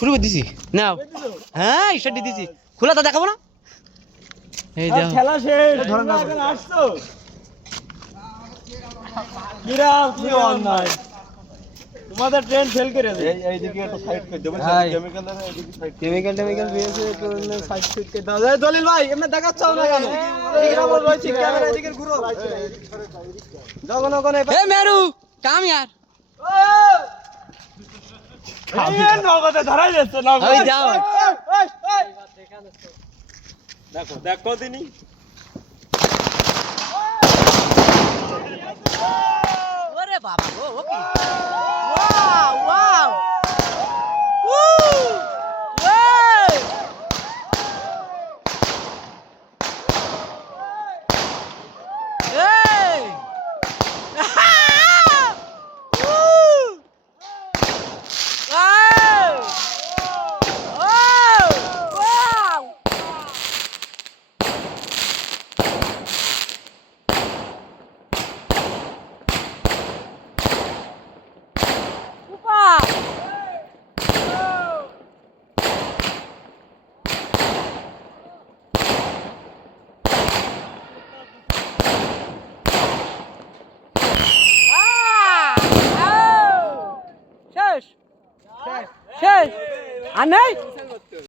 শুরু করে দিছি নাও হ্যাঁ স্টার্ট দিয়ে দিছি খোলা তো দেখাবো না এই দেখো খেলা শেষ ধরেন এখন আসছো কিরাম কি অন্যায় তোমাদের ট্রেন ফেল করে দেয় এইদিকে একটু সাইড করে দেব কেমিক্যালের এইদিকে সাইড কেমিক্যাল দিয়েছে একটু সাইড করে দাও এই দলিল ভাই এমনি দেখাচ্ছও না কেন এইরা বল রয়েছে ক্যামেরা এদিকে ঘুরো জগনগণ এ মেরু কাম यार এই নগদে ধরাই যাচ্ছে নগদ ওই যাও দেখো দেখো দিনি ওরে বাবা গো ওকে ওয়াও ওয়াও শেষ শেষ আর নাই